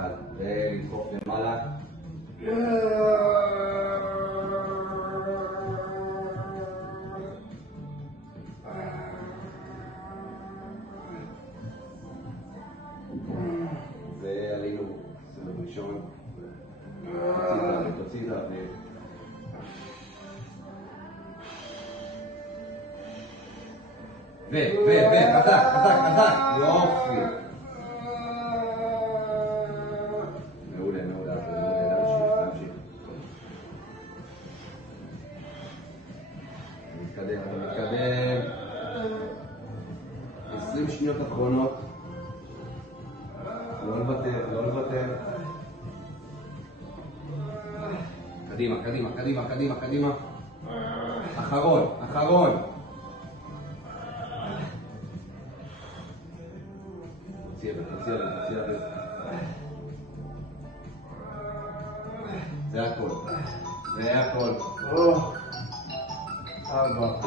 קל. ולדחוף למעלה. ועלינו סבב ראשון. תוציא את האוויר. חזק, יופי. מעולה, להמשיך. נתקדם. 20 שניות אחרונות. לא לוותר. קדימה. אחרון. תוציא. זה הכל. 4.